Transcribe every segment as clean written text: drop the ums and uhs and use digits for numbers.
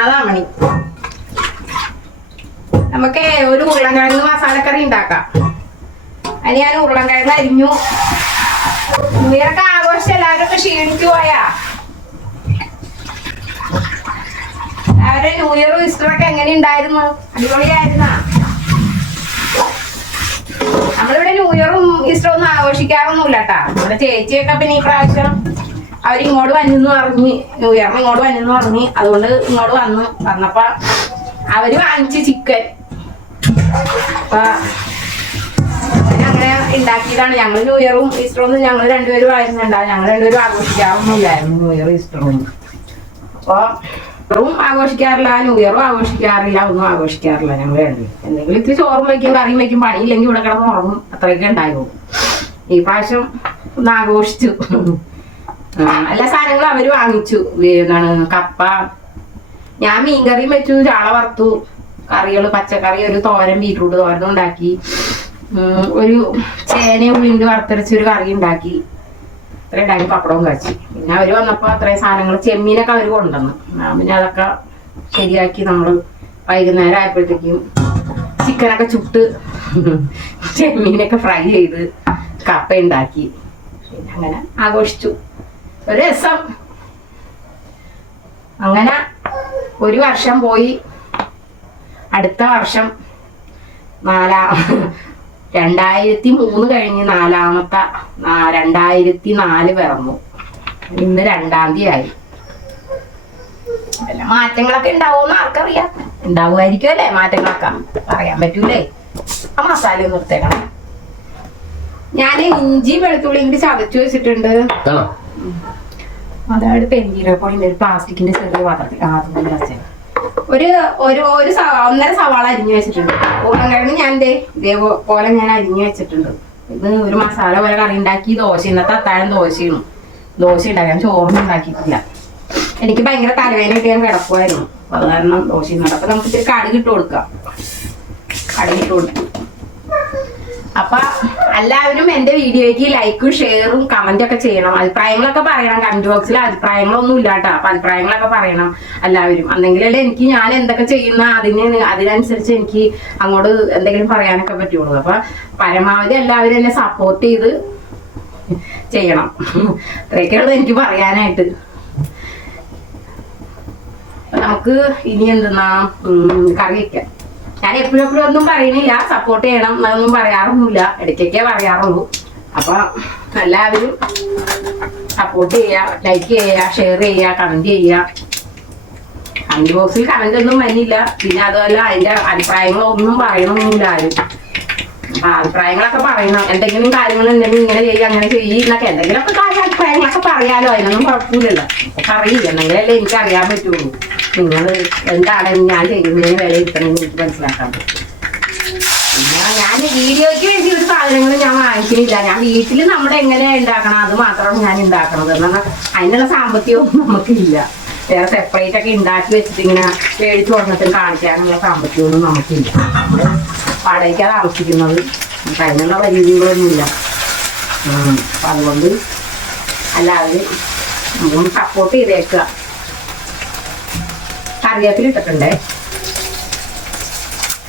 ഉണ്ടാക്കണതാ മണി. നമുക്ക് ഒരു ഉരുളൻകിഴങ്ങ് മസാലക്കറി ഉണ്ടാക്കാം. അതിന് ഞാൻ ഉരുളൻകിഴങ്ങ് അരിഞ്ഞു. ഇവരൊക്കെ ആഘോഷം എല്ലാവരും ഒക്കെ ക്ഷീണിച്ചു പോയാ. അവരുടെ ന്യൂ ഇയറും ഈസ്റ്ററൊക്കെ എങ്ങനെ ഉണ്ടായിരുന്നു? അടിപൊളിയായിരുന്ന? നമ്മളിവിടെ ന്യൂ ഇയറും ഈസ്റ്ററും ഒന്നും ആഘോഷിക്കാറൊന്നുമില്ല കേട്ടാ. നമ്മുടെ ചേച്ചിയൊക്കെ പിന്നെ ഈ പ്രാവശ്യം അവരിങ്ങോട്ട് വന്നെന്ന് പറഞ്ഞ്, ന്യൂ ഇയറിന് ഇങ്ങോട്ട് വന്നെന്ന് പറഞ്ഞ്, അതുകൊണ്ട് ഇങ്ങോട്ട് വന്നപ്പോ അവര് വാങ്ങിച്ച് ചിക്കൻ. അപ്പൊ അങ്ങനെ ഉണ്ടാക്കിയതാണ്. ഞങ്ങൾ ന്യൂ ഇയറും ഈസ്റ്ററും ഒന്നും ഞങ്ങൾ രണ്ടുപേരും ആയിരുന്നുണ്ടാവും. ഞങ്ങൾ രണ്ടുപേരും ആഘോഷിക്കാറൊന്നുമില്ലായിരുന്നു ന്യൂ ഇയർ ഈസ്റ്ററും. അപ്പൊ ആഘോഷിക്കാറില്ല, ന്യൂ ഇയറും ആഘോഷിക്കാറില്ല, ഒന്നും ആഘോഷിക്കാറില്ല. ഞങ്ങൾ രണ്ടുപേരും എന്തെങ്കിലും ഇത്തിരി ചോറും വയ്ക്കും, കറിയും വയ്ക്കും, പണിയില്ലെങ്കിൽ ഇവിടെ കിടന്ന് ഉറങ്ങും. അത്രയൊക്കെ ഉണ്ടായിരുന്നു. ഈ പ്രാവശ്യം ഒന്ന് ആഘോഷിച്ചു. എല്ലാ സാധനങ്ങളും അവര് വാങ്ങിച്ചു. എന്താണ് കപ്പ, ഞാൻ മീൻകറിയും വെച്ചു, ചാള വറുത്തു, കറികൾ പച്ചക്കറി, ഒരു തോരൻ, ബീറ്റ്റൂട്ട് തോരനും ഉണ്ടാക്കി, ഒരു ചേനയും ഉള്ളിൻ്റെ വറുത്തരച്ച് ഒരു കറി ഉണ്ടാക്കി. അത്രയും ഉണ്ടാക്കി, പപ്പടവും കഴിച്ചു. പിന്നെ അവര് വന്നപ്പോ അത്രയും സാധനങ്ങൾ, ചെമ്മീനൊക്കെ അവര് കൊണ്ടുവന്നു. പിന്നെ അതൊക്കെ ശരിയാക്കി നമ്മൾ വൈകുന്നേരം ആയപ്പോഴത്തേക്കും ചിക്കനൊക്കെ ചുട്ട് ചെമ്മീനൊക്കെ ഫ്രൈ ചെയ്ത് കപ്പ ഉണ്ടാക്കി. പിന്നെ അങ്ങനെ ആഘോഷിച്ചു. ഒരു രസം. അങ്ങനെ ഒരു വർഷം പോയി. അടുത്ത വർഷം 2003 കഴിഞ്ഞ് 2004 പിറന്നു. ഇന്ന് 2-ാം തീയതി ആയി. വല്ല മാറ്റങ്ങളൊക്കെ ഉണ്ടാവുമെന്ന് ആർക്കറിയാം. ഉണ്ടാവുമായിരിക്കും അല്ലേ മാറ്റങ്ങളൊക്കെ, പറയാൻ പറ്റൂലേ. ആ മസാല ഒന്ന് എടുത്തേക്കണം. ഞാൻ ഇഞ്ചി വെളുത്തുള്ളി കൂടി ചതച്ചു വെച്ചിട്ടുണ്ട്. അതായത് പെരിഞ്ചീരകപ്പൊടി ഒരു പ്ലാസ്റ്റിക്കിന്റെ ചെറിയ പാത്രത്തിൽ ഒരു 1.5 സവാള അരിഞ്ഞു വെച്ചിട്ടുണ്ട്. ഉരുളൻകിഴങ്ങ് ഞാൻ ഇതേപോലെ ഞാൻ അരിഞ്ഞു വെച്ചിട്ടുണ്ട്. ഇത് ഒരു മസാല പോലെ കറി ഉണ്ടാക്കി. ദോശ, ഇന്നത്തെ അത്താഴം ദോശ ഉണ്ടാക്കി. ഞാൻ ചോറൊന്നും ഉണ്ടാക്കിയിട്ടില്ല. എനിക്ക് ഭയങ്കര തലവേദനയൊക്കെ ഞാൻ കിടക്കുമായിരുന്നു. അത് കാരണം ദോശ ഉണ്ടാക്കി. അപ്പൊ നമുക്ക് ഇത്തിരി കടുകിട്ട് കൊടുക്കാം. അപ്പൊ എല്ലാവരും എന്റെ വീഡിയോയ്ക്ക് ലൈക്കും ഷെയറും കമന്റും ഒക്കെ ചെയ്യണം. അഭിപ്രായങ്ങളൊക്കെ പറയണം. കമന്റ് ബോക്സിൽ അഭിപ്രായങ്ങളൊന്നും ഇല്ലാട്ടോ. അപ്പൊ അഭിപ്രായങ്ങളൊക്കെ പറയണം എല്ലാവരും. അന്നെങ്കിലല്ലേ എനിക്ക് ഞാൻ എന്തൊക്കെ ചെയ്യുന്ന അതിനനുസരിച്ച് എനിക്ക് അങ്ങോട്ട് എന്തെങ്കിലും പറയാനൊക്കെ പറ്റുള്ളൂ. അപ്പൊ പരമാവധി എല്ലാവരും എന്നെ സപ്പോർട്ട് ചെയ്ത് ചെയ്യണം. അത്രയൊക്കെയുള്ളൂ എനിക്ക് പറയാനായിട്ട്. നമുക്ക് ഇനി എന്തെന്നാ കറി വയ്ക്കാം. ഞാൻ എപ്പോഴും ഒന്നും പറയണില്ല, സപ്പോർട്ട് ചെയ്യണം എന്നൊന്നും പറയാറൊന്നുമില്ല, ഇടയ്ക്കൊക്കെ പറയാറുള്ളൂ. അപ്പൊ എല്ലാവരും സപ്പോർട്ട് ചെയ്യുക, ലൈക്ക് ചെയ്യുക, ഷെയർ ചെയ്യുക, കമന്റ് ചെയ്യുക. കമന്റ് ബോക്സിൽ കമന്റ് ഒന്നും വരുന്നില്ല. പിന്നെ അതുമല്ല അതിന്റെ അഭിപ്രായങ്ങളൊന്നും പറയണമൊന്നുമില്ല ആരും. അപ്പൊ അഭിപ്രായങ്ങളൊക്കെ പറയണം. എന്തെങ്കിലും കാര്യങ്ങളുണ്ടെങ്കിൽ ഇങ്ങനെ ചെയ്യുക, അങ്ങനെ എന്നൊക്കെ എന്തെങ്കിലുമൊക്കെ അഭിപ്രായങ്ങളൊക്കെ പറയാലോ. അതിനൊന്നും കുഴപ്പമില്ലല്ലോ. പറയില്ല, എന്നെങ്കിലല്ലേ എനിക്ക് അറിയാൻ പറ്റുള്ളൂ. നിങ്ങൾ എന്താണ് ഞാൻ ചെയ്യുന്നതിന് വിലയിരുത്തണമെന്ന് എനിക്ക് മനസ്സിലാക്കാൻ പറ്റും. പിന്നെ ഞാൻ വീഡിയോയ്ക്ക് വേണ്ടി ഒരു സാധനങ്ങളും ഞാൻ വാങ്ങിക്കുന്നില്ല. ഞാൻ വീട്ടിൽ നമ്മുടെ എങ്ങനെ ഉണ്ടാക്കണം അത് മാത്രമാണ് ഞാൻ ഉണ്ടാക്കണത്. എന്നാൽ അതിനുള്ള സാമ്പത്തികമൊന്നും നമുക്കില്ല. വേറെ സെപ്പറേറ്റ് ഒക്കെ ഉണ്ടാക്കി വെച്ചിട്ട് ഇങ്ങനെ മേടിച്ചു കൊടുത്തിട്ട് കാണിക്കാനുള്ള സാമ്പത്തികമൊന്നും നമുക്കില്ല. നമ്മൾ വാടകയ്ക്കാണ് താമസിക്കുന്നത്. അപ്പം അതിനുള്ള പരിധികളൊന്നുമില്ല. അപ്പം അതുകൊണ്ട് എല്ലാവരും നമ്മളൊന്ന് സപ്പോർട്ട് ചെയ്തേക്കുക. കറിവേപ്പില ഇട്ടിട്ടുണ്ടേ.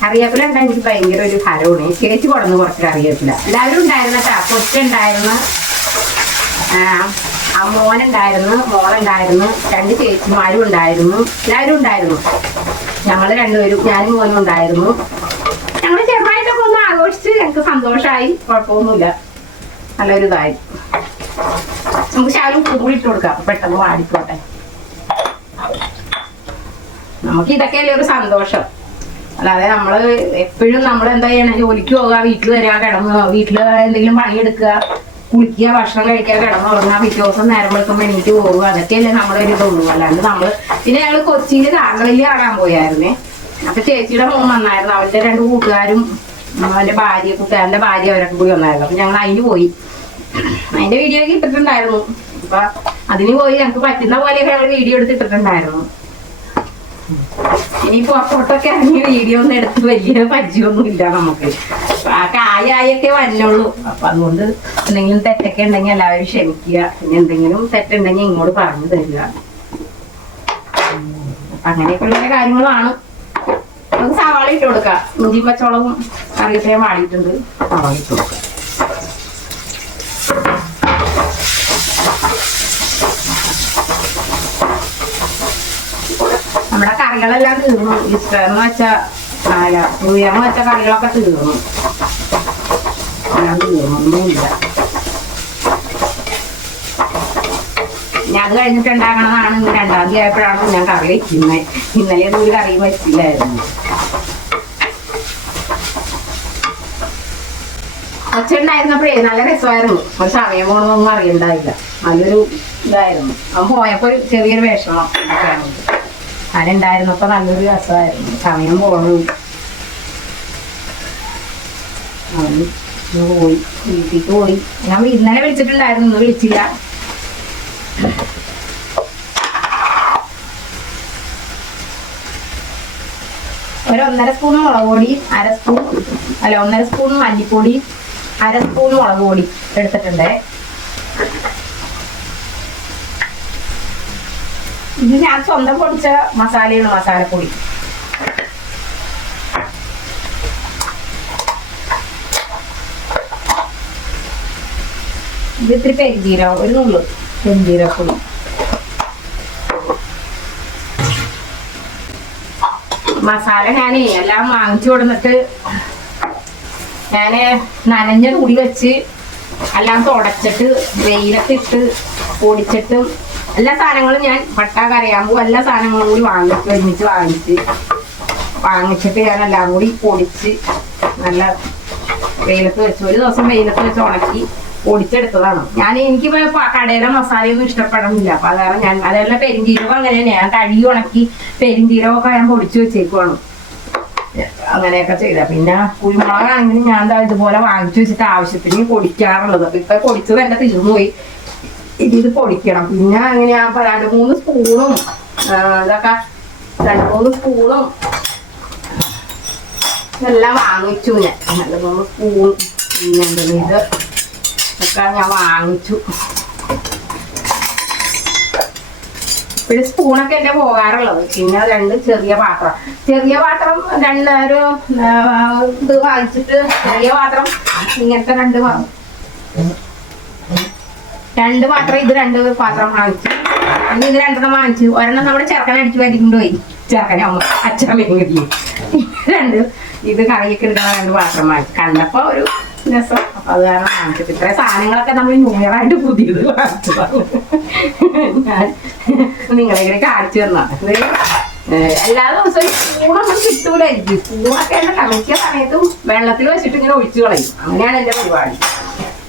കറിവേപ്പില ഉണ്ടായി എനിക്ക് ഭയങ്കര ഒരു ഹരമാണ്. ചേച്ചി കൊടുന്ന് കുറച്ച് കറിവേപ്പില. എല്ലാവരും ഉണ്ടായിരുന്ന കൊച്ചുണ്ടായിരുന്നു, മോനുണ്ടായിരുന്നു, മോളുണ്ടായിരുന്നു, 2 ചേച്ചിമാരും ഉണ്ടായിരുന്നു. എല്ലാവരും ഉണ്ടായിരുന്നു. ഞങ്ങൾ രണ്ടുപേരും, ഞാനും മോനും ഉണ്ടായിരുന്നു. ഞങ്ങൾ ചെറുതായിട്ടൊക്കെ ഒന്ന് ആഘോഷിച്ച് ഞങ്ങൾക്ക് സന്തോഷമായി. കുഴപ്പമൊന്നുമില്ല, നല്ലൊരു ഇതായി. നമുക്ക് ശാലും കൂടി ഇട്ട് കൊടുക്കാം. പെട്ടെന്ന് വാടിക്കോട്ടെ. നമുക്ക് ഇതൊക്കെയല്ലേ ഒരു സന്തോഷം. അല്ലാതെ നമ്മള് എപ്പോഴും നമ്മൾ എന്താ ചെയ്യണേ, ജോലിക്ക് പോവുക, വീട്ടിൽ വരിക, കിടന്ന് വീട്ടിൽ എന്തെങ്കിലും പണിയെടുക്കുക, കുളിക്കുക, ഭക്ഷണം കഴിക്കുക, കിടന്നുറങ്ങുക, പിറ്റേ ദിവസം നേരം വെളുക്കുമ്പോൾ എണീറ്റ് പോവുക, അതൊക്കെയല്ലേ നമ്മുടെ ഒരു ഇതുള്ളൂ. അല്ലാണ്ട് നമ്മള് പിന്നെ ഞങ്ങൾ കൊച്ചിയിൽ കാർഗളിൽ കാണാൻ പോയായിരുന്നേ. അപ്പൊ ചേച്ചിയുടെ മോൻ വന്നായിരുന്നു. അവരുടെ 2 കൂട്ടുകാരും അവന്റെ കൂട്ടുകാരന്റെ ഭാര്യ അവരൊക്കെ കൂടി വന്നായിരുന്നു. അപ്പൊ ഞങ്ങൾ അതിന് പോയി. അതിന്റെ വീഡിയോ ഒക്കെ ഇട്ടിട്ടുണ്ടായിരുന്നു. അപ്പൊ അതിന് പോയി ഞങ്ങൾക്ക് പറ്റുന്ന പോലെയൊക്കെ ഞങ്ങൾ വീഡിയോ എടുത്തിട്ടുണ്ടായിരുന്നു. ഇനി പുറത്തോട്ടൊക്കെ ഇറങ്ങിയ വീഡിയോ ഒന്നും എടുത്ത് വലിയ പരിചയമൊന്നും ഇല്ല നമുക്ക്. ആ കായൊക്കെ വന്നുള്ളൂ. അപ്പൊ അതുകൊണ്ട് എന്തെങ്കിലും തെറ്റൊക്കെ ഉണ്ടെങ്കിൽ എല്ലാവരും ക്ഷമിക്കുക. പിന്നെ എന്തെങ്കിലും തെറ്റുണ്ടെങ്കിൽ ഇങ്ങോട്ട് പറഞ്ഞു തരിക. അങ്ങനെയൊക്കെയുള്ള കാര്യങ്ങളാണ്. നമുക്ക് സവാള ഇട്ട് കൊടുക്കാം. ഇഞ്ചി പച്ചമുളകും കറിവേപ്പിലയും വാടിയിട്ടുണ്ട്. സവാള ഇട്ട് കൊടുക്കാം. നമ്മുടെ കറികളെല്ലാം തീർന്നു. ഈസ്റ്റർന്ന് വെച്ച ന്യൂഇയർന്ന് വെച്ച കറികളൊക്കെ തീർന്നു. എല്ലാം തീർന്നൊന്നുമില്ല. ഞാൻ അത് കഴിഞ്ഞിട്ടുണ്ടാക്കണതാണ്. ഇന്ന് 2-ാം തീയതി ആയപ്പോഴാണ് ഞാൻ കറി വയ്ക്കുന്നത്. ഇന്നലെ ഒന്നും ഒരു കറിയും വെച്ചില്ലായിരുന്നു. ഒച്ചുണ്ടായിരുന്നപ്പോഴേ നല്ല രസമായിരുന്നു. ഒരു സമയം പോകണമെന്നൊന്നും അറിയണ്ടായില്ല. നല്ലൊരു ഇതായിരുന്നു. അവൻ പോയപ്പോ ചെറിയൊരു വിഷമം അതിനുണ്ടായിരുന്നപ്പോ നല്ലൊരു രസമായിരുന്നു. സമയം പോകണം. അവന് പോയി, വീട്ടിലേക്ക് പോയി. ഞാൻ ഇന്നലെ വിളിച്ചിട്ടുണ്ടായിരുന്നു, ഇന്ന് വിളിച്ചില്ല. ഒരു 1.5 സ്പൂൺ മുളക് പൊടി, 1.5 സ്പൂൺ മല്ലിപ്പൊടി, 1/2 സ്പൂൺ മുളക് പൊടി എടുത്തിട്ടുണ്ട്. ഇത് ഞാൻ സ്വന്തം പൊടിച്ച മസാലയാണ്, മസാലപ്പൊടി. ഇത് ഇത്തിരി പെരുംജീരകം, ഒരു നുള്ളു പെരുംജീരകപ്പൊടി. മസാല ഞാനേ എല്ലാം വാങ്ങിച്ചു കൊടുത്തിട്ട് ഞാന് നനഞ്ഞ തുണി വെച്ച് എല്ലാം തുടച്ചിട്ട് വെയിലത്തിട്ട് പൊടിച്ചിട്ട് എല്ലാ സാധനങ്ങളും ഞാൻ പട്ട കരയാമ്പൂ എല്ലാ സാധനങ്ങളും കൂടി ഒരുമിച്ച് വാങ്ങിച്ചിട്ട് ഞാൻ എല്ലാം കൂടി പൊടിച്ച് നല്ല വെയിലത്ത് വെച്ച് ഒരു ദിവസം വെയിലത്ത് വെച്ച് ഉണക്കി പൊടിച്ചെടുത്തതാണ്. എനിക്ക് കടയിലെ മസാലയൊന്നും ഇഷ്ടപ്പെടുന്നില്ല. അപ്പൊ അതാണ് ഞാൻ അതേപോലെ പെരുംജീരകം അങ്ങനെ തന്നെ ഞാൻ കഴുകി ഉണക്കി പെരുംജീരകമൊക്കെ ഞാൻ പൊടിച്ചു വെച്ചേക്കുവാണ്. അങ്ങനെയൊക്കെ ചെയ്ത പിന്നെ കുരുമുളകാണെങ്കിലും ഞാൻ ഇതുപോലെ വാങ്ങിച്ചു വെച്ചിട്ട് ആവശ്യത്തിന് പൊടിക്കാറുള്ളത്. അപ്പൊ ഇപ്പൊ പൊടിച്ചത് എന്റെ തീർന്നുപോയി. ഇത് പൊടിക്കണം. പിന്നെ അങ്ങനെ 2-3 സ്പൂണും ഇതൊക്കെ 2-3 സ്പൂണും ഇതെല്ലാം വാങ്ങിച്ചു. ഞാൻ 2-3 സ്പൂൺ പിന്നെ ഇത് ഒക്കെ ഞാൻ വാങ്ങിച്ചു. പിന്നെ സ്പൂണൊക്കെ എന്റെ പോകാറുള്ളത്. പിന്നെ 2 ചെറിയ പാത്രം ഇത് വാങ്ങിച്ചിട്ട് ചെറിയ പാത്രം ഇങ്ങനത്തെ 2 പാത്രം ഇത് 2 പാത്രം വാങ്ങിച്ചു. അന്ന് ഇത് 2 വാങ്ങിച്ചു. ഒരെണ്ണം നമ്മുടെ ചെറുക്കനെ അടിച്ചു വരിക്കൊണ്ട് പോയി. ചെറുക്കനെ അച്ഛമ്മയും കിട്ടി. 2 ഇത് കറിയൊക്കെ എടുക്കുന്ന 2 പാത്രം വാങ്ങിച്ചു. കണ്ടപ്പോ ഒരു രസം. അപ്പൊ അത് കാരണം വാങ്ങിച്ചിട്ട് ഇത്രയും സാധനങ്ങളൊക്കെ നമ്മൾ ന്യൂഇയറായിട്ട് പുതിയത് വാങ്ങിച്ചതാണ്. ഞാൻ നിങ്ങളെങ്ങനെ കാണിച്ചു തന്നാണ്. എല്ലാ ദിവസവും സ്പൂണൊന്നും കിട്ടൂലായിരിക്കും. സ്പൂണൊക്കെ മിക്ക സമയത്തും വെള്ളത്തിൽ വെച്ചിട്ട് ഇങ്ങനെ ഒഴിച്ചു കളയും. അങ്ങനെയാണ് എന്റെ പരിപാടി.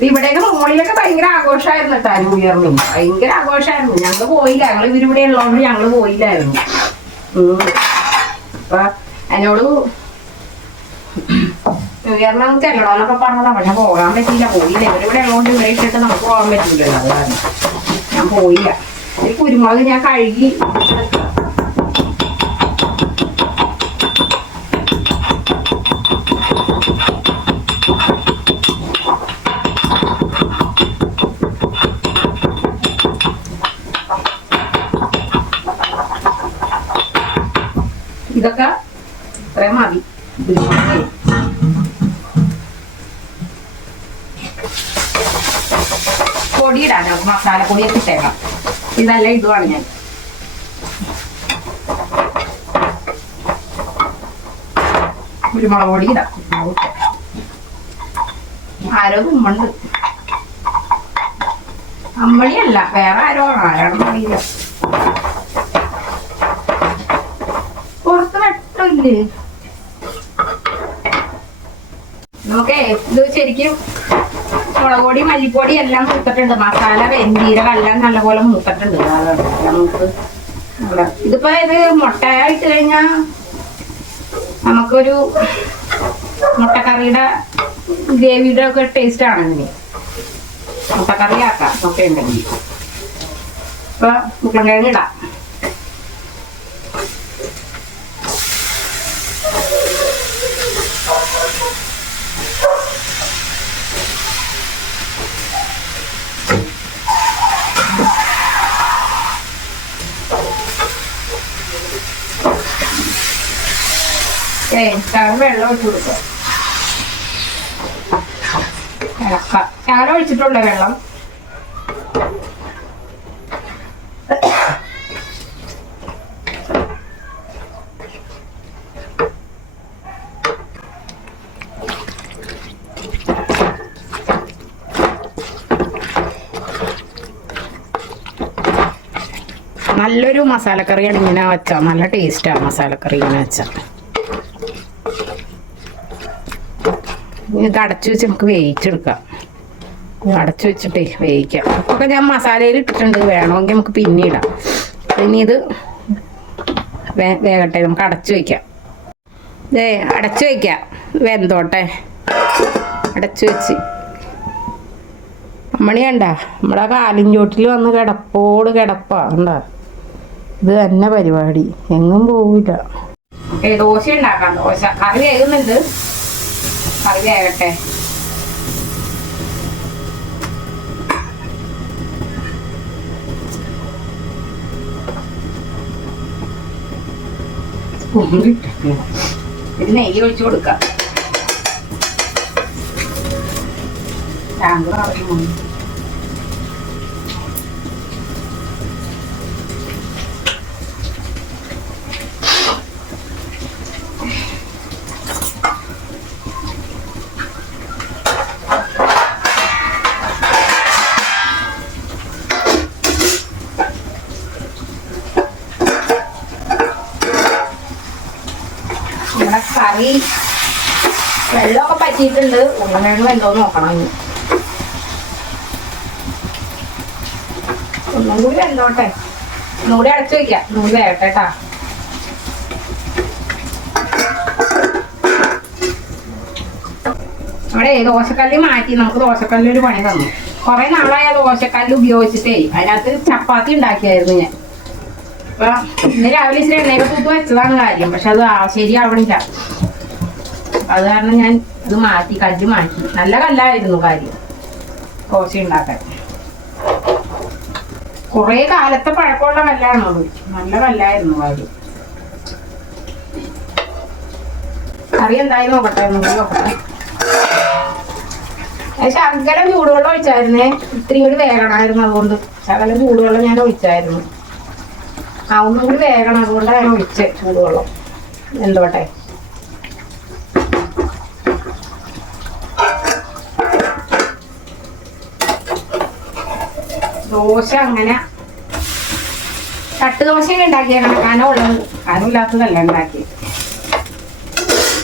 ഇവിടെയൊക്കെ മോളിലൊക്കെ ഭയങ്കര ആഘോഷമായിരുന്നു കേട്ടോ. ന്യൂഇയറിന് ഭയങ്കര ആഘോഷമായിരുന്നു. ഞങ്ങള് പോയില്ല. ഞങ്ങൾ ഇവരിവിടെ ഉള്ളതുകൊണ്ട് ഞങ്ങള് പോയില്ലായിരുന്നു. അപ്പൊ എന്നോട് ന്യൂഇയറിന് നമുക്ക് ചെല്ലണമെന്നൊക്കെ പറഞ്ഞതാ. പക്ഷെ പോകാൻ പറ്റിയില്ല. പോയില്ല. ഇവരിവിടെ ഉള്ളതുകൊണ്ട് ഇവരെ ഇട്ടിട്ട് നമുക്ക് പോകാൻ പറ്റില്ലല്ലോ. അത് കാരണം ഞാൻ പോയില്ല. ഈ കുരുമുളക് ഞാൻ കഴുകി ഇതൊക്കെ ഇത്രയും മതി. പൊടിയിടാനോ മസാലപ്പൊടിയൊക്കെ ഇട്ടേക്കാം. ഇതെല്ലാം ഇടുവാണ് ഞാൻ. കുരുമുളക് പൊടി ഇടാം. ആരോ തുമ്മുണ്ട്. അമ്മണിയല്ല, വേറെ ആരാണെന്ന് അറിയില്ല. പുറത്ത് വെട്ടമില്ലേ? നമുക്കേ ഇത് ശരിക്കും മുളക് പൊടി മല്ലിപ്പൊടി എല്ലാം മൂത്തിട്ടുണ്ട്. മസാല പെരുംജീരകം എല്ലാം നല്ലപോലെ മൂത്തിട്ടുണ്ട്. നമുക്ക് ഇതിപ്പോ ഇത് മുട്ട ഇട്ട് കഴിഞ്ഞാ നമുക്കൊരു മുട്ടക്കറിയുടെ ഗ്രേവിയുടെ ഒക്കെ ടേസ്റ്റ് ആണ്. ഇതിന് മുട്ടക്കറി ആക്കാം മുട്ട ഉണ്ടെങ്കിൽ. ഇപ്പൊ ഉരുളൻകിഴങ്ങ് ഇടാം. വെള്ളം ഒഴിച്ചു കൊടുക്കുക. ഇളക്കാം. ശകലം ഒഴിച്ചിട്ടുള്ള വെള്ളം. നല്ലൊരു മസാലക്കറിയാണ് ഇങ്ങനെ വെച്ചാൽ. നല്ല ടേസ്റ്റാണ് മസാലക്കറി ഇങ്ങനെ വെച്ചാൽ. ഇത് അടച്ചു വെച്ച് നമുക്ക് വേവിച്ചെടുക്കാം. അടച്ചു വെച്ചിട്ടേ വേവിക്കാം. ഒക്കെ ഞാൻ മസാലയിൽ ഇട്ടിട്ടുണ്ട്. വേണമെങ്കിൽ നമുക്ക് പിന്നെ ഇടാം. ഇനി ഇത് വേകട്ടെ. നമുക്ക് അടച്ചു വയ്ക്കാം. അടച്ചു വയ്ക്കാം. വെന്തോട്ടെ. അടച്ചു വെച്ച് അമ്മണിയണ്ട നമ്മളെ കാലിൻ ചോട്ടിൽ വന്ന് കിടപ്പാ ഉണ്ടാ. ഇത് തന്നെ പരിപാടി, എങ്ങും പോവില്ല. ദോശ ഉണ്ടാക്കാം. ദോശ കറി വേകുന്നുണ്ട്. കറി വേകട്ടെ. ഇത് നെയ്യ് ഒഴിച്ചു കൊടുക്കാം. ടാങ്ക് നിറഞ്ഞു. നമ്മുടെ കറി വെള്ളമൊക്കെ പറ്റിയിട്ടുണ്ട്. ഉരുളക്കിഴങ്ങ് എന്തോന്ന് നോക്കണം. ഇനി ഒന്നും കൂടി വെന്തോട്ടെ. ഒന്നുകൂടി അടച്ചു വെക്കാം. ഒന്നുകൂടി വേകട്ടെ കേട്ടാ. അവിടെ ദോശക്കല്ല് മാറ്റി നമുക്ക് ദോശക്കല്ലൊരു പണി തന്നു. കുറെ നാളായ ദോശക്കല്ല് ഉപയോഗിച്ചിട്ടേ അതിനകത്ത് ചപ്പാത്തി ഉണ്ടാക്കിയായിരുന്നു ഞാൻ. അപ്പൊ ഇന്ന് രാവിലെ ഇച്ചിരി എണ്ണയൊക്കെ തൂത്ത് വെച്ചതാണ് കാര്യം. പക്ഷെ അത് ശരിയാവണില്ല. അത് കാരണം ഞാൻ ഇത് മാറ്റി, കല്ല് മാറ്റി. നല്ല കല്ലായിരുന്നു കാര്യം ദോശ ഉണ്ടാക്കാൻ. കുറെ കാലത്തെ പഴക്കമുള്ള കല്ലാണോ അത്. നല്ല കല്ലായിരുന്നു കാര്യം. കറി എന്തായി നോക്കട്ടെ. നോക്കട്ടെ. ശകലം ചൂടുവെള്ളം ഒഴിച്ചായിരുന്നേ. ഇത്തിരി കൂടി വേകണമായിരുന്നു. അതുകൊണ്ട് ശകലം ചൂടുവെള്ളം ഞാൻ ഒഴിച്ചായിരുന്നു. ഒന്നും കൂടി വേകണം. അതുകൊണ്ടാണ് ഒഴിച്ച് ചൂടുവെള്ളം. എന്തോട്ടെ. ദോശ അങ്ങനെ തട്ട് ദോശയൊക്കെ ഉണ്ടാക്കിയേക്കണം. കനമുള്ളത്, കനമില്ലാത്തതല്ല ഉണ്ടാക്കി.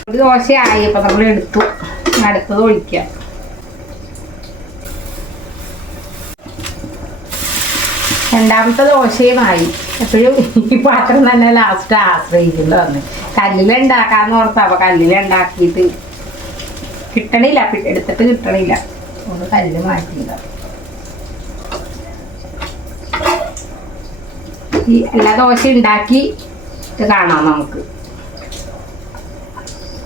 ഒരു ദോശയായി. അപ്പൊ നമ്മൾ എടുത്തു. അടുത്തത് ഒഴിക്കാം. രണ്ടാമത്തെ ദോശയുമായി. എപ്പോഴും ഈ പാത്രം തന്നെ ലാസ്റ്റ് ആശ്രയിക്കുന്നു പറഞ്ഞു. കല്ലിലുണ്ടാക്കാന്ന് ഓർത്താ. അപ്പൊ കല്ലിലുണ്ടാക്കിയിട്ട് കിട്ടണില്ല. എടുത്തിട്ട് കിട്ടണില്ല. ഒന്ന് കല്ല് മാറ്റിയില്ല. ഈ എല്ലാ ദോശ ഉണ്ടാക്കി കാണാം നമുക്ക്.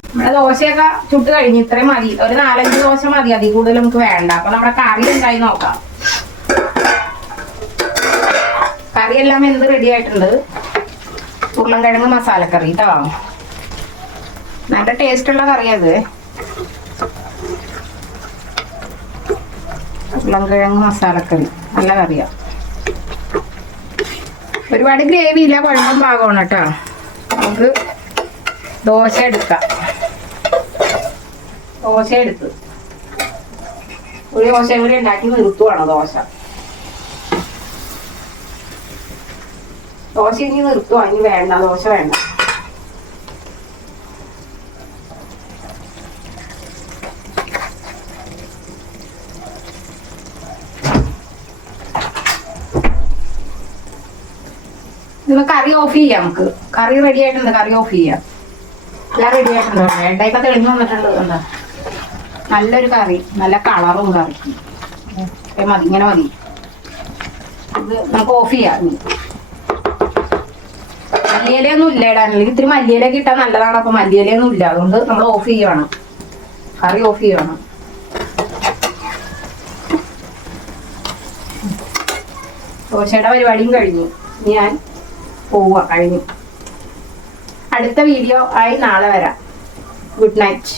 നമ്മുടെ ദോശയൊക്കെ ചുട്ട് കഴിഞ്ഞ് ഇത്രയും മതി. ഒരു 4-5 ദോശ മതി. അതിൽ കൂടുതൽ നമുക്ക് വേണ്ട. അപ്പൊ നമ്മുടെ കറി ഉണ്ടായി നോക്കാം. കറിയെല്ലാം എന്ത് റെഡി ആയിട്ടുണ്ട്. ഉരുളൻകിഴങ്ങ് മസാലക്കറി കേട്ടോ. നല്ല ടേസ്റ്റുള്ള കറിയത്. ഉരുളൻകിഴങ്ങ് മസാലക്കറി നല്ല കറിയാ. ഒരുപാട് ഗ്രേവി ഇല്ല. കുഴമ്പം പാകമാണ് കേട്ടോ. നമുക്ക് ദോശ എടുക്കാം. ദോശ എടുത്ത് ഒരു ദോശയും കൂടി ഉണ്ടാക്കി നിർത്തുവാണ്. ദോശ ഇനി നിർത്തുവാ. ഇനി വേണ്ട. ദോശ വേണ്ട. ഇത് കറി ഓഫ് ചെയ്യാം. നമുക്ക് കറി റെഡി ആയിട്ടുണ്ട്. കറി ഓഫ് ചെയ്യാം. എല്ലാം റെഡി ആയിട്ടുണ്ടോ? എണ്ണയൊക്കെ തെളിഞ്ഞു വന്നിട്ടുണ്ട്. എന്താ നല്ലൊരു കറി. നല്ല കളറും കറി. മതി. ഇങ്ങനെ മതി. ഇത് നമുക്ക് ഓഫ് ചെയ്യാം. മല്ലിയിലയൊന്നും ഇല്ല ഇടാൻ. ഇത്തിരി മല്ലിയിലൊക്കെ ഇട്ടാൽ നല്ലതാണ്. അപ്പൊ മല്ലിയിലയൊന്നും ഇല്ല. അതുകൊണ്ട് നമ്മൾ ഓഫ് ചെയ്യുവാണ്. കറി ഓഫ് ചെയ്യുവാണ്. ദോശയുടെ പരിപാടിയും കഴിഞ്ഞു. ഞാൻ പോവുക. കഴിഞ്ഞു. അടുത്ത വീഡിയോ ആയി നാളെ വരാം. Good night.